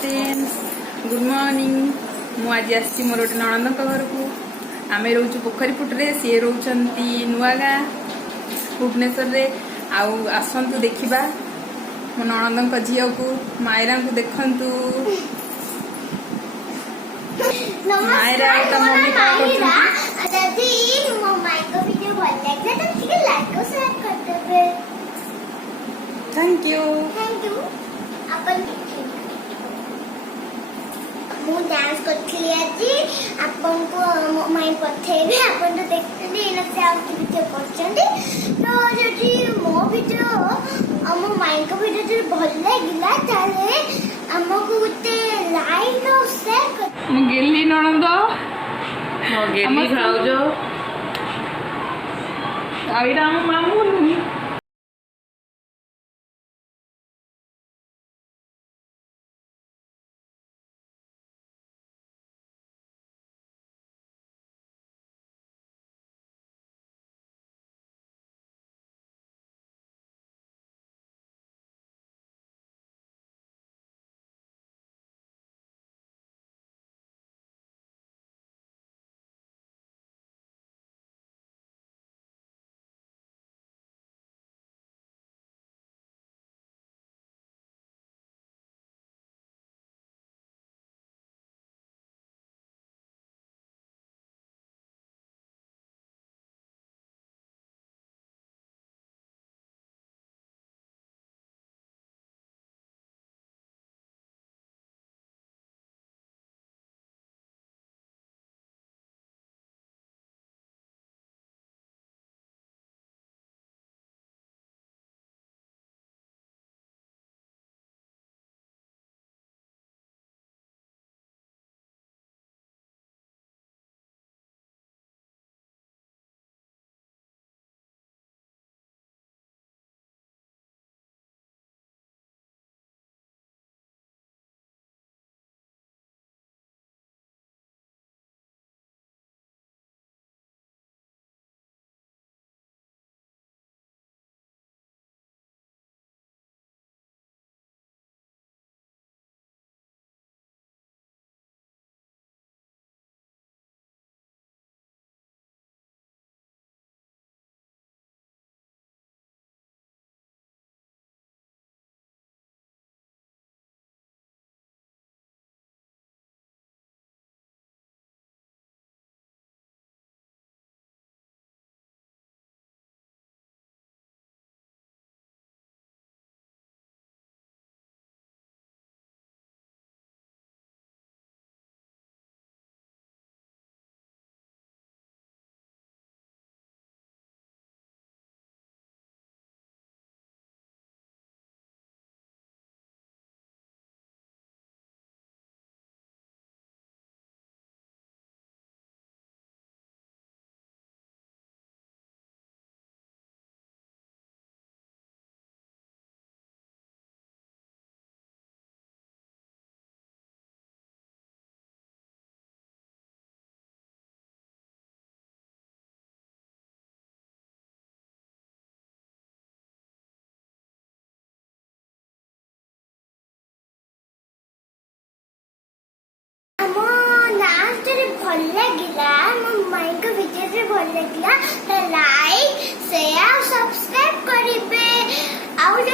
friends good morning मु आज आसी मोर गोटे नणंद घर को आम रोच पोखरीपुटे सी रोचंती नुआ गाँ भुवनेश्वर रे आसतु देखा मो नणंद झील को मायरा को देखंतु मायरा और मम्मी क्या करते थैंक यू मु डांस करथली आज आपन को माई पठेबे आपन तो देखथली इन से आप वीडियो करछंती तो जदी मो वीडियो हम माई को वीडियो जे भल लागिला ताले हमको उते लाइक और शेयर कर मु गेली नणंद मो गेली खाउजो आइरा हम मामू नु भल लगिला मो माई को वीडियो से भल लगिला तो लाइक शेयर सब्सक्राइब करिबे और